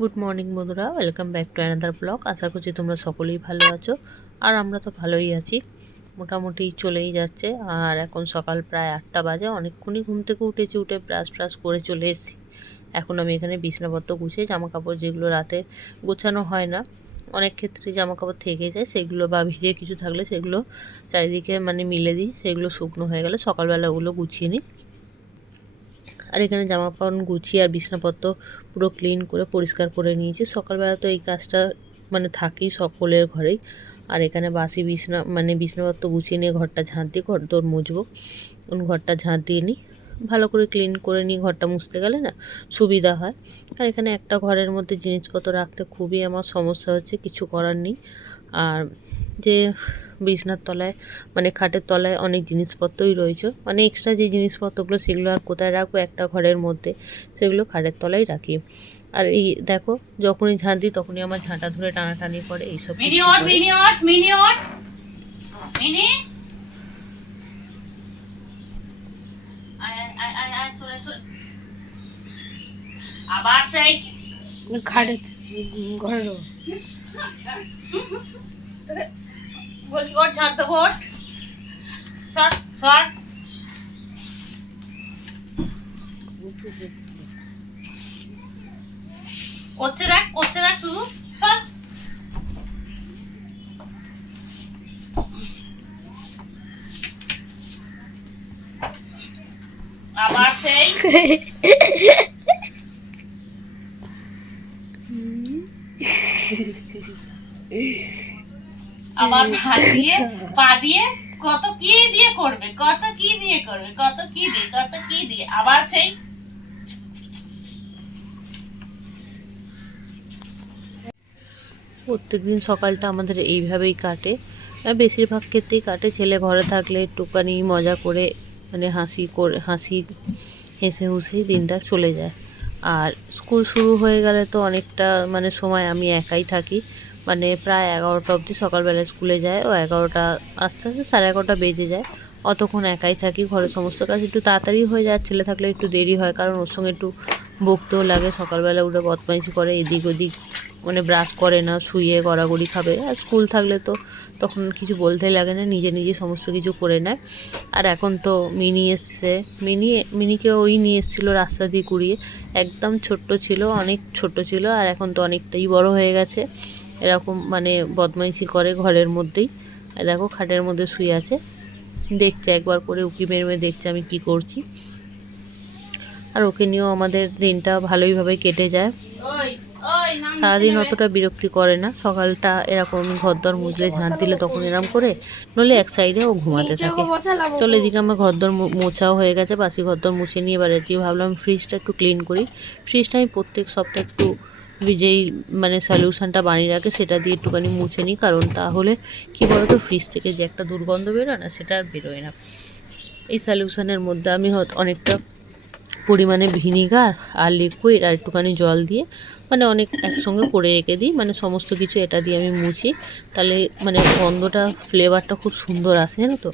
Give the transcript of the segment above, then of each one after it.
Good morning বন্ধুরা। Welcome back to another blog আশা করছি তোমরা সকলেই ভালো আছো। আর আমরা তো ভালোই আছি। মোটামুটি চলেই যাচ্ছে। আর এখন সকাল প্রায় আটটা বাজে। অনেকক্ষণই ঘুম থেকে উঠেছি, উঠে ব্রাশ ব্রাশ করে চলে এসেছি। এখন আমি এখানে বিছনাপত্র গুছিয়ে জামা কাপড় যেগুলো রাতে গোছানো হয় না, অনেক ক্ষেত্রে জামা কাপড় থেকে যায়। সেগুলো বা ভিজে কিছু থাকলে সেগুলো চারিদিকে মানে মিলে দিই। সেগুলো শুকনো হয়ে গেলে সকালবেলা ওগুলো গুছিয়ে নিই। আর এখানে জামা প্যান্ট গুছিয়ে আর বিছনাপত্র পুরো ক্লিন করে পরিষ্কার করে নিয়েছি। সকালবেলা তো এই কাজটা মানে থাকি সকলের ঘরেই। আর এখানে বাসি বিছনা মানে বিছনাপত্র গুছিয়ে নিয়ে ঘরটা ঝাঁট দিয়ে ঘর তোর মুছবো। ঘরটা ঝাঁট দিয়ে নিই। ভালো করে ক্লিন করে নিই ঘরটা মুছতে গেলে না সুবিধা হয়। আর এখানে একটা ঘরের মধ্যে জিনিসপত্র রাখতে খুবই আমার সমস্যা হচ্ছে কিছু করার নেই। আর যে বিছনার তলায় মানে খাটের তলায় অনেক জিনিসপত্রই রয়েছে। মানে এক্সট্রা যে জিনিসপত্রগুলো সেগুলো আর কোথায় রাখব একটা ঘরের মধ্যে সেগুলো খাটের তলায় রাখি। আর এই দেখো যখনই ঝাঁট দিই তখনই আমার ঝাঁটা ধরে টানাটানি করে এইসব মিনি কিছু ওট করে। মিনি ওট মিনি ওট মিনি আয় আয় আয় আয় আয় সরে সরে আবার সেই খাটে ঘরে বলছি ওট ঝাড় দেবো সর সর। করছে দেখ করছে দেখ শুধু সর আবার সেই আবার পা দিয়ে পা দিয়ে, কত কি দিয়ে করবে, কত কি দিয়ে করবে, কত কি দিয়ে, কত কি দিয়ে, আবার সেই প্রত্যেকদিন সকালটা আমাদের এইভাবেই কাটে। বেশিরভাগ ক্ষেত্রেই কাটে। ছেলে ঘরে থাকলে একটুখানি মজা করে মানে হাসি করে, হাসি হেসে হুসেই দিনটা চলে যায়। আর স্কুল শুরু হয়ে গেলে তো অনেকটা মানে সময় আমি একাই থাকি। মানে প্রায় এগারোটা অবধি সকালবেলা স্কুলে যায় ও এগারোটা আস্তে আস্তে সাড়ে এগারোটা বেজে যায়। অতক্ষণ একাই থাকি, ঘরের সমস্ত কাজ একটু তাড়াতাড়ি হয়ে যায়, ছেলে থাকলে একটু দেরি হয়, কারণ ওর সঙ্গে একটু বকতেও লাগে, সকালবেলা উঠে বদমাইশি করে, এদিক ওদিক মানে ব্রাশ করে না, শুয়ে গড়াগড়ি খাবে। আর স্কুল থাকলে তো তখন কিছু বলতে লাগে না, নিজে নিজে সমস্ত কিছু করে নেয়। আর এখন তো মিনি এসছে। মিনি, মিনিকে ওই নিয়ে এসেছিল রাস্তা দিয়ে কুড়িয়ে। একদম ছোট্ট ছিল, অনেক ছোট ছিল, আর এখন তো অনেকটাই বড় হয়ে গেছে। এরকম মানে বদমাইশি করে ঘরের মধ্যেই। দেখো খাটের মধ্যে শুয়ে আছে। দেখছে একবার করে, উকি মেরে মেরে দেখছে আমি কি করছি। আর ওকে নিয়েও আমাদের দিনটা ভালোইভাবে কেটে যায়। সারাদিন অতটা বিরক্তি করে না। সকালটা এরকম ঘরদর মুছলে ঝাঁট দিলে তখন এরকম করে নইলে এক সাইডে ও ঘুমাতে থাকে। চলো এদিকে আমার ঘরদর মোছাও হয়ে গেছে বাসি ঘরদর মুছে নিয়ে এদিকে ভাবলাম ফ্রিজটা একটু ক্লিন করি। ফ্রিজটা আমি প্রত্যেক সপ্তাহে একটু যেই মানে সলিউশনটা বানিয়ে রাখে সেটা দিয়ে একটুখানি মুছে নিই কারণ তাহলে কি বলতো ফ্রিজ থেকে যে একটা দুর্গন্ধ বেরোয় না সেটা আর বেরোয় না। এই সলিউশনের মধ্যে আমি অনেকটা পরিমাণে ভিনিগার আর লিকুইড আর একটুখানি জল দিয়ে মানে অনেক একসঙ্গে করে রেখে দিই। মানে সমস্ত কিছু এটা দিয়ে আমি মুছি। তাহলে মানে গন্ধটা ফ্লেভারটা খুব সুন্দর আসে, জানো তো?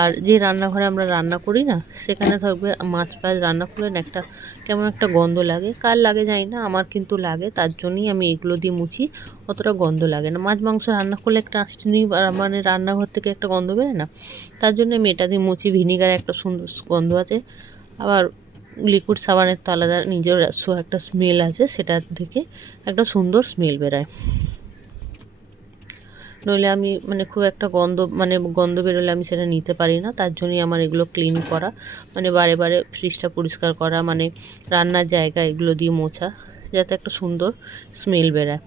আর যে রান্নাঘরে আমরা রান্না করি না, সেখানে থাকবে মাছ ফাছ রান্না করলে না একটা কেমন একটা গন্ধ লাগে। কার লাগে জানি না, আমার কিন্তু লাগে, তার জন্যই আমি এগুলো দিয়ে মুছি। অতটা গন্ধ লাগে না। মাছ মাংস রান্না করলে একটা আসটিনি মানে রান্নাঘর থেকে একটা গন্ধ বেরোয় না? তার জন্য আমি এটা দিয়ে মুছি। ভিনিগার একটা সুন্দর গন্ধ আছে। আবার লিকুইড সাবানের তো আলাদা নিজস্ব একটা স্মেল আছে, সেটা থেকে একটা সুন্দর স্মেল বেরোয়। নইলে আমি মানে খুব একটা গন্ধ মানে গন্ধ বেরোলে আমি সেটা নিতে পারি না, তার জন্যই আমার এগুলো ক্লিন করা মানে বারে বারে ফ্রিজটা পরিষ্কার করা মানে রান্নার জায়গা এগুলো দিয়ে মোছা, যাতে একটা সুন্দর স্মেল বেরোয়।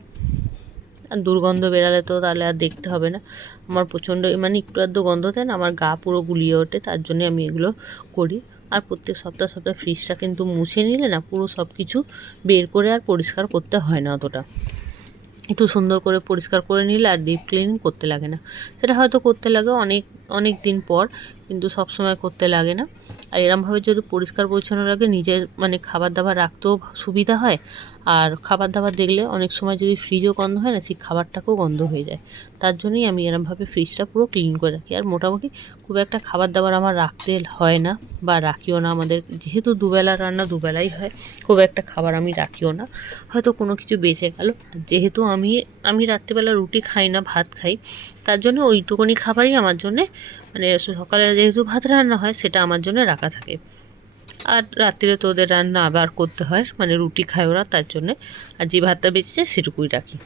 আর দুর্গন্ধ বেরালে তো তাহলে আর দেখতে হবে না। আমার প্রচণ্ড মানে একটু আধটু গন্ধ দেন, আমার গা পুরো গুলিয়ে ওঠে, তার জন্য আমি এগুলো করি। আর প্রত্যেক সপ্তাহ সপ্তাহ ফ্রিজটা কিন্তু মুছে নিলে না পুরো সব কিছু বের করে আর পরিষ্কার করতে হয় না অতটা। একটু সুন্দর করে পরিষ্কার করে নিলে আর ডিপ ক্লিনিং করতে লাগে না। সেটা হয়তো করতে লাগে অনেক অনেক দিন পর, কিন্তু সব সময় করতে লাগে না। আর এরমভাবে যদি পরিষ্কার পরিচ্ছন্ন লাগে নিজের মানে খাবার দাবার রাখতেও সুবিধা হয় আর খাবার দাবার দেখলে অনেক সময় যদি ফ্রিজও গন্ধ হয় না, সেই খাবারটাকেও গন্ধ হয়ে যায়। তার জন্যই আমি এরমভাবে ফ্রিজটা পুরো ক্লিন করে রাখি। আর মোটামুটি খুব একটা খাবার দাবার আমার রাখতে হয় না বা রাখিও না আমাদের। যেহেতু দুবেলা রান্না দুবেলাই হয়, খুব একটা খাবার আমি রাখিও না। হয়তো কোনো কিছু বেঁচে গেল। যেহেতু আমি আমি রাত্রিবেলা রুটি খাই না, ভাত খাই, তার জন্য ওইটুকুনি খাবারই আমার জন্যে মানে সকালে যেহেতু ভাত রান্না হয়, সেটা আমার জন্য রাখা থাকে। আর রাত্রিরে তো ওদের রান্না আবার করতে হয় মানে রুটি খায় ওরা, তার জন্যে। আর যে ভাতটা বেঁচেছে সেটুকুই রাখি।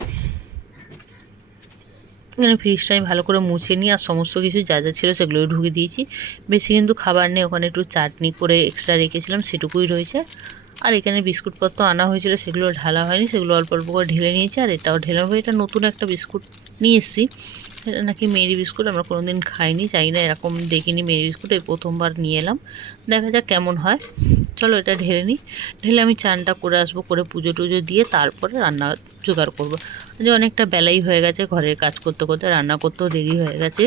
এখানে ফ্রিজটা আমি ভালো করে মুছে নিই, আর সমস্ত কিছু যা যা ছিল সেগুলো ঢুকে দিয়েছি। বেশি কিন্তু খাবার নেই, ওখানে একটু চাটনি করে এক্সট্রা রেখেছিলাম, সেটুকুই রয়েছে। আর এখানে বিস্কুটপত্র আনা হয়েছিল, সেগুলো ঢালা হয়নি, সেগুলো অল্প অল্প করে ঢেলে নিয়েছি, আর এটাও ঢেলে হয়ে এটা নতুন একটা বিস্কুট নিয়ে এসেছি। এটা নাকি মেরি বিস্কুট, আমরা কোনো দিন খাইনি, চাই না, এরকম দেখিনি মেরি বিস্কুট, এই প্রথমবার নিয়ে এলাম। দেখা যাক কেমন হয়। চলো এটা ঢেলে নিই। ঢেলে আমি চানটা করে আসব, করে পুজো টুজো দিয়ে তারপরে রান্না জোগাড় করব। যে অনেকটা বেলাই হয়ে গেছে ঘরের কাজ করতে করতে, রান্না করতেও দেরি হয়ে গেছে।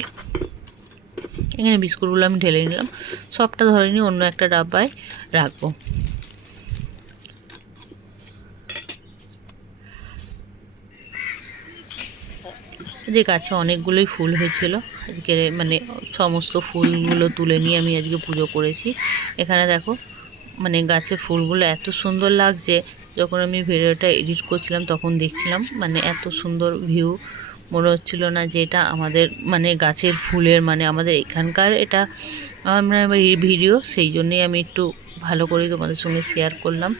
এখানে বিস্কুটগুলো আমি ঢেলে নিলাম। সবটা ধরে নিয়ে অন্য একটা ডাব্বায় রাখব। যে গাছে অনেকগুলোই ফুল হয়েছিল। আজকে মানে সমস্ত ফুলগুলো তুলে নিয়ে আমি আজকে পুজো করেছি। এখানে দেখো মানে গাছের ফুলগুলো এত সুন্দর লাগছে। যখন আমি ভিডিওটা এডিট করছিলাম তখন দেখছিলাম মানে এত সুন্দর ভিউ। মনে হচ্ছিল না যে এটা আমাদের মানে গাছের ফুলের মানে আমাদের এখানকার এটা আমরা ভিডিও। সেই জন্যেই আমি একটু ভালো করে তোমাদের সঙ্গে শেয়ার করলাম।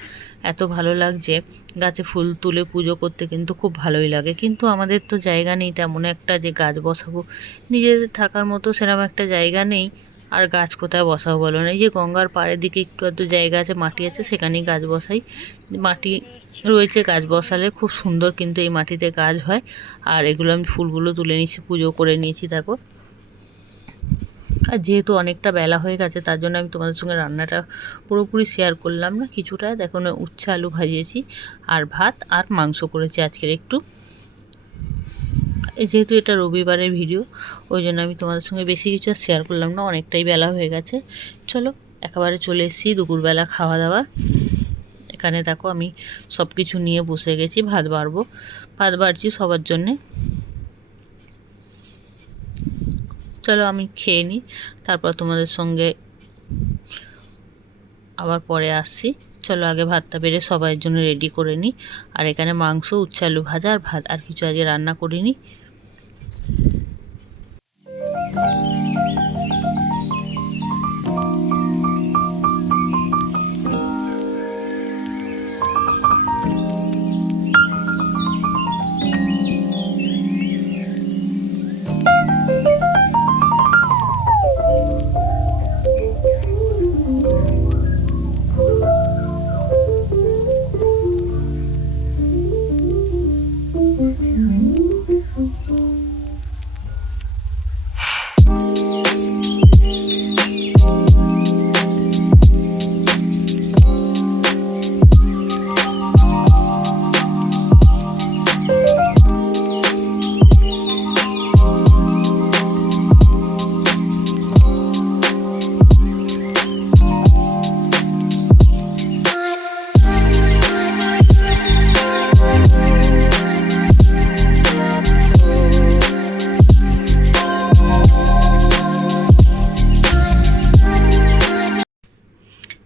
এত ভালো লাগছে। গাছে ফুল তুলে পুজো করতে কিন্তু খুব ভালোই লাগে। কিন্তু আমাদের তো জায়গা নেই তেমন একটা যে গাছ বসাবো। নিজেদের থাকার মতো সেরকম একটা জায়গা নেই। আর গাছ কোথায় বসাবো বলো না? এই যে গঙ্গার পাড়ের দিকে একটু আধটু জায়গা আছে, মাটি আছে, সেখানেই গাছ বসাই। মাটি রয়েছে, গাছ বসালে খুব সুন্দর কিন্তু এই মাটিতে গাছ হয়। আর এগুলো আমি ফুলগুলো তুলে নিয়েছি, পুজো করে নিয়েছি, দেখো। আর যেহেতু অনেকটা বেলা হয়ে গেছে, তার জন্য আমি তোমাদের সঙ্গে রান্নাটা পুরোপুরি শেয়ার করলাম না। কিছুটা দেখো না, উচ্ছে আলু ভাজিয়েছি আর ভাত আর মাংস করেছি আজকের একটু। যেহেতু এটা রবিবারের ভিডিও ওই জন্য আমি তোমাদের সঙ্গে বেশি কিছু আর শেয়ার করলাম না, অনেকটাই বেলা হয়ে গেছে। চলো, একেবারে চলে এসেছি দুপুরবেলা খাওয়া দাওয়া। এখানে দেখো আমি সব কিছু নিয়ে বসে গেছি, ভাত বাড়বো। ভাত বাড়ছি সবার জন্যে। চলো আমি খেয়ে নিই তারপর তোমাদের সঙ্গে আবার পরে আসছি। চলো আগে ভাতটা বেড়ে সবাইয়ের জন্য রেডি করে নিই আর এখানে মাংস উচ্ছালু ভাজা আর ভাত। আর কিছু আগে রান্না করিনি।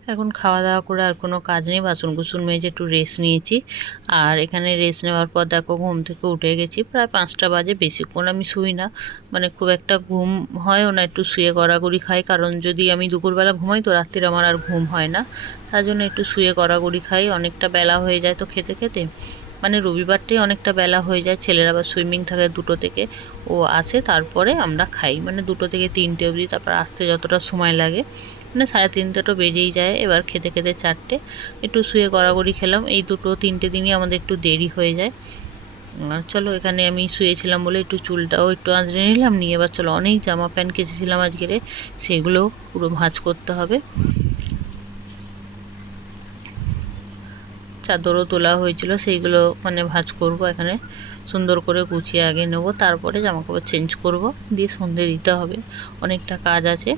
এখন খাওয়া দাওয়া করে আর কোনো কাজ নেই। বাসন কুসন মেজে একটু রেস্ট নিয়েছি। আর এখানে রেস্ট নেওয়ার পর দেখো ঘুম থেকে উঠে গেছি। প্রায় পাঁচটা বাজে। বেশিক্ষণ আমি শুই না। মানে খুব একটা ঘুম হয়ও না। একটু শুয়ে গড়াগড়ি খাই। কারণ যদি আমি দুপুরবেলা ঘুমাই তো রাত্রির আমার আর ঘুম হয় না। তার জন্য একটু শুয়ে গড়াগড়ি খাই। অনেকটা বেলা হয়ে যায় তো খেতে খেতে। মানে রবিবারটাই অনেকটা বেলা হয়ে যায়। ছেলেরা আবার সুইমিং থাকে দুটো থেকে। ও আসে, তারপরে আমরা খাই। মানে দুটো থেকে তিনটে অবধি তারপর আসতে যতটা সময় লাগে। মানে সাড়ে তিনটে তো বেজেই যায়। এবার খেতে খেতে চারটে। একটু শুয়ে গড়াগড়ি খেলাম। এই দুটো, তিনটে দিনই আমাদের একটু দেরি হয়ে যায়। আর চলো, এখানে আমি শুয়েছিলাম বলে একটু চুলটাও একটু আঁচড়ে নিলাম। নিয়ে এবার চলো, অনেক জামা প্যান্ট কেচেছিলাম আজকেরে সেগুলো পুরো ভাঁজ করতে হবে। চাদরও তোলা হয়েছিল। সেইগুলো মানে ভাঁজ করব এখানে। সুন্দর করে গুছিয়ে আগে নেব। তারপরে জামা কাপড় চেঞ্জ করব। দিয়ে সন্ধে দিতে হবে। অনেকটা কাজ আছে।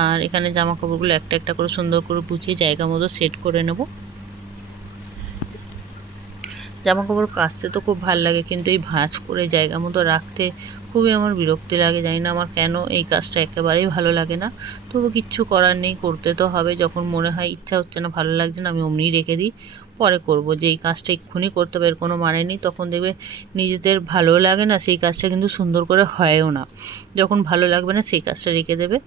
আর এখানে জামা কাপড়গুলো একটা একটা করে সুন্দর করে গুছিয়ে জায়গা মতো সেট করে নেব। জামা কাপড় কাচতে তো খুব ভালো লাগে, কিন্তু এই ভাঁজ করে জায়গা মতো রাখতে খুবই আমার বিরক্তি লাগে। জানি না আমার কেন এই কাজটা একেবারেই ভালো লাগে না। তবু কিচ্ছু করার নেই, করতে তো হবে। যখন মনে হয় ইচ্ছা হচ্ছে না, ভালো লাগছে না, আমি অমনিই রেখে দিই, পরে করব। যে এই কাজটা এক্ষুনি করতে হবে, এর কোনো মানে নেই। তখন দেখবে নিজেদের ভালো লাগে না, সেই কাজটা কিন্তু সুন্দর করে হয়ও না। যখন ভালো লাগবে না, সেই কাজটা রেখে দেবে।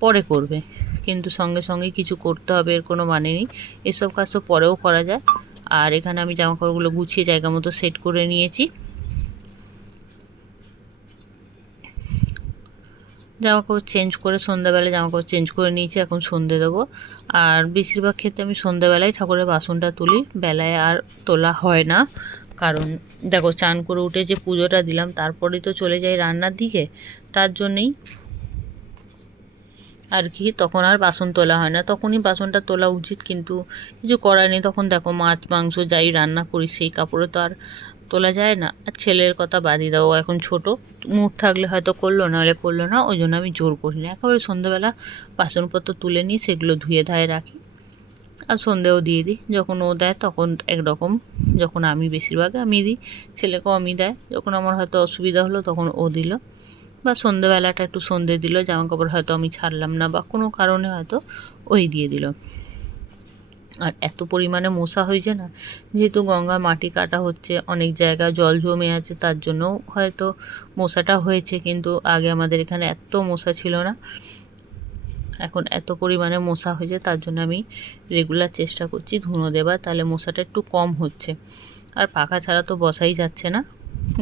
পরে করবে। কিন্তু সঙ্গে সঙ্গে কিছু করতে হবে, এর কোনো মানে নেই। এসব কাজ তো পরেও করা যায়। আর এখানে আমি জামা কাপড়গুলো গুছিয়ে জায়গা মতো সেট করে নিয়েছি। জামা কাপড় চেঞ্জ করে সন্ধ্যাবেলায় জামা কাপড় চেঞ্জ করে নিয়েছি, এখন সন্ধে দেবো। আর বেশিরভাগ ক্ষেত্রে আমি সন্ধ্যাবেলায় ঠাকুরের বাসনটা তুলি, বেলায় আর তোলা হয় না। কারণ দেখো, চান করে উঠে যে পুজোটা দিলাম, তারপরেই তো চলে যাই রান্নার দিকে। তার জন্যেই আর কি, তখন আর বাসন তোলা হয় না। তখনই বাসনটা তোলা উচিত, কিন্তু কিছু করার নেই, তখন দেখো মাছ, মাংস যাই রান্না করি, সেই কাপড়ে তো আর তোলা যায় না। আর ছেলের কথা বাদই দাও এখন ছোট মুড থাকলে হয়তো করল না হলে করল না, ওই জন্য আমি জোর করি না। একেবারে সন্ধ্যেবেলা বাসনপত্র তুলে নিই সেগুলো ধুয়ে ধায়ে রাখি। আর সন্ধেও দিয়ে দিই, যখন ও দেয় তখন একরকম, যখন আমি বেশিরভাগ আমি দিই, ছেলেকেও আমি দেয়। যখন আমার হয়তো অসুবিধা হলো তখন ও দিল। বা সন্ধেবেলাটা একটু সন্ধে দিল জামা কাপড় হয়তো আমি ছাড়লাম না বা কোনো কারণে হয়তো ওই দিয়ে দিল। আর এত পরিমাণে মশা হয়েছে না, যেহেতু গঙ্গা মাটি কাটা হচ্ছে, অনেক জায়গায় জল জমে আছে, তার জন্যও হয়তো মশাটা হয়েছে, কিন্তু আগে আমাদের এখানে এত মশা ছিল না। এখন এত পরিমাণে মশা হয়েছে, তার জন্য আমি রেগুলার চেষ্টা করছি ধুনো দেবার তাহলে মশাটা একটু কম হচ্ছে। আর পাখা ছাড়া তো বসাই যাচ্ছে না,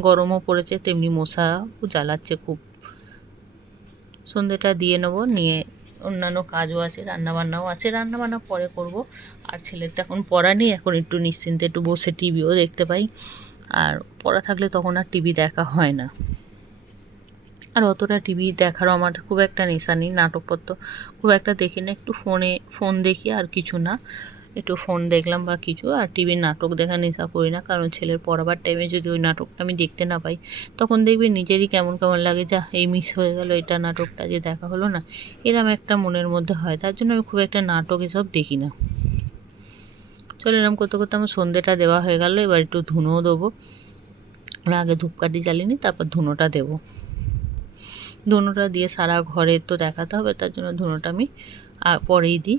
গরমও পড়েছে, তেমনি মশা জ্বালাচ্ছে খুব। সন্ধেটা দিয়ে নেব, নিয়ে অন্যান্য কাজও আছে, রান্নাবান্নাও আছে, রান্নাবান্না পরে করব। আর ছেলের তো এখন পড়া নেই, এখন একটু নিশ্চিন্তে একটু বসে টিভিও দেখতে পাই। আর পড়া থাকলে তখন আর টিভি দেখা হয় না। আর অতটা টিভি দেখারও আমার খুব একটা নেশা নেই, নাটকপত্র খুব একটা দেখি না, একটু ফোনে, ফোন দেখি আর কিছু না। একটু ফোন দেখলাম বা কিছু, আর টিভির নাটক দেখা নেশা করি না। কারণ ছেলের পড়াবার টাইমে যদি ওই নাটকটা আমি দেখতে না পাই, তখন দেখবি নিজেরই কেমন কেমন লাগে, যা এই মিস হয়ে গেল এটা নাটকটা যে দেখা হলো না, এরম একটা মনের মধ্যে হয়। তার জন্য আমি খুব একটা নাটক এসব দেখি না। চলো এরম করতে করতে আমার সন্ধেটা দেওয়া হয়ে গেল, এবার একটু ধুনোও দেবো। আগে ধূপকাঠি জ্বালিয়ে নিই, তারপর ধুনোটা দেবো। ধুনোটা দিয়ে সারা ঘরে তো দেখাতে হবে, তার জন্য ধুনোটা আমি পরেই দিই।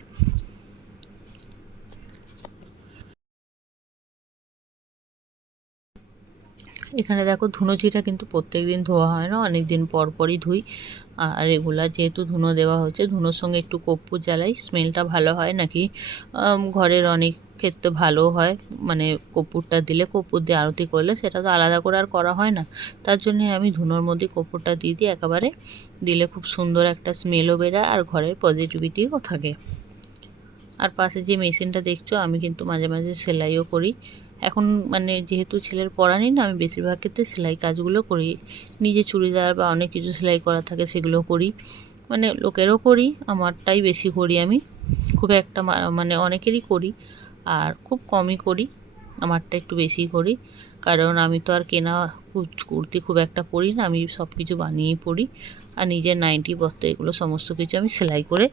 এখানে দেখো ধুনো চিটা কিন্তু প্রত্যেক দিন ধোয়া হয় না অনেক দিন পর পরই ধুই। আর রেগুলার যেহেতু ধুনো দেওয়া হচ্ছে, ধুনোর সঙ্গে একটু কর্পূর জ্বালাই, স্মেলটা ভালো হয় নাকি? ঘরের অনেক ক্ষেত্রে ভালো হয় মানে কর্পূরটা দিলে কর্পূর দিয়ে আরতি করলে সেটা তো আলাদা করে আর করা হয় না। তার জন্যে আমি ধুনোর মধ্যে কর্পূরটা দিয়ে দিই, একেবারে দিলে খুব সুন্দর একটা স্মেলও বেরোয় আর ঘরের পজিটিভিটিও থাকে। আর পাশে যে মেশিনটা দেখছ, আমি কিন্তু মাঝে মাঝে সেলাইও করি। এখন মানে যেহেতু ছেলের পড়া নেই না, আমি বেশিরভাগ ক্ষেত্রে সেলাই কাজগুলো করি। নিজে চুড়িদার বা অনেক কিছু সেলাই করা থাকে সেগুলো করি। মানে লোকেরও করি, আমারটাই বেশি করি আমি। খুব একটা মানে অনেকেরই করি আর খুব কমই করি, আমারটা একটু বেশি করি। কারণ আমি তো আর কেনা কুর্তি খুব একটা পরি না, আমি সব কিছু বানিয়েই পরি। আর নিজের নাইনটি বস্তা এগুলো সমস্ত কিছু আমি সেলাই করে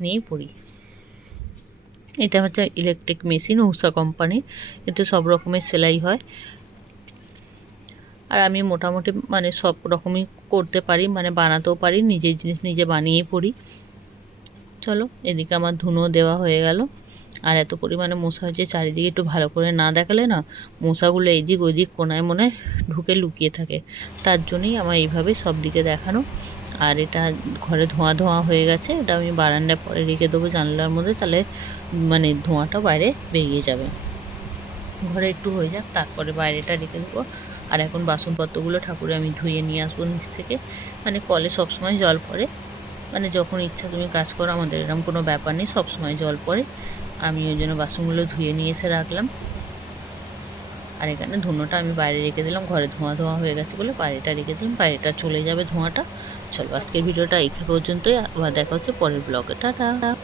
নিয়েই পরি। এটা হচ্ছে ইলেকট্রিক মেশিন উষা কোম্পানি এতে সব রকমের সেলাই হয়। আর আমি মোটামুটি মানে সব রকমই করতে পারি মানে বানাতেও পারি, নিজের জিনিস নিজে বানিয়ে পড়ি। চলো, এদিকে আমার ধুনো দেওয়া হয়ে গেল। আর এত পরিমাণে মশা হচ্ছে চারিদিকে একটু ভালো করে না দেখালে না মশাগুলো এইদিক ওইদিক কোনায় মনে ঢুকে লুকিয়ে থাকে। তার জন্যই আমার এইভাবে সব দিকে দেখানো। আর এটা ঘরে ধোঁয়া ধোঁয়া হয়ে গেছে, এটা আমি বারান্দায় পরে রেখে দেবো জানলার মধ্যে, তাহলে মানে ধোঁয়াটা বাইরে বেরিয়ে যাবে। ঘরে একটু হয়ে যাক, তারপরে বাইরেটা রেখে দেবো। আর এখন বাসনপত্রগুলো ঠাকুরে আমি ধুয়ে নিয়ে আসব নিচ থেকে। মানে কলে সবসময় জল পড়ে। মানে যখন ইচ্ছা তুমি কাজ করো, আমাদের এরকম কোনো ব্যাপার নেই, সবসময় জল পড়ে। আমি ওই জন্য বাসনগুলো ধুয়ে নিয়ে এসে রাখলাম। আর এখানে ধুনোটা আমি বাইরে রেখে দিলাম। ঘরে ধোঁয়া ধোঁয়া হয়ে গেছে বলে বাইরেটা রেখে দিলাম। বাইরেটা চলে যাবে ধোঁয়াটা। চলো আজকের ভিডিওটা এই পর্যন্তই। আবার দেখা হচ্ছে পরের ব্লগে। টাটা।